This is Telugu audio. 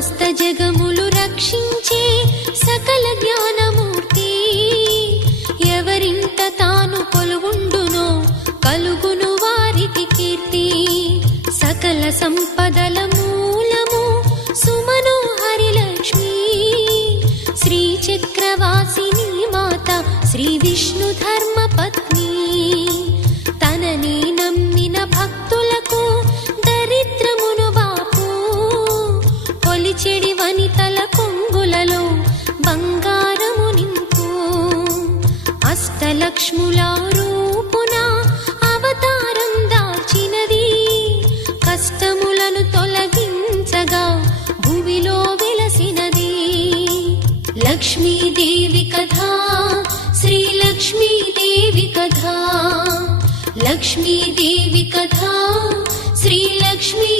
సమస్త జగములు రక్షించే సకల జ్ఞానమూర్తి ఎవరింట తాను కొలువుండునో కలుగును వారికి కీర్తి సకల సంపదల మూలము సుమనోహరి లక్ష్మి శ్రీ చక్రవాసిని మాత శ్రీ విష్ణు ధర్మ పత్ని తనని నమ్మిన భక్తులకు దరిద్రమును బాపు కొలిచెడి వనితల కొంగులలో బంగారము నింపు అష్టలక్ష్ముల రూపున అవతారం దాల్చినది కష్టములను తొలగించగా భూమిలో వెలసినది లక్ష్మీదేవి కథా శ్రీ లక్ష్మీదేవి కథా లక్ష్మీదేవి కథా శ్రీ లక్ష్మీ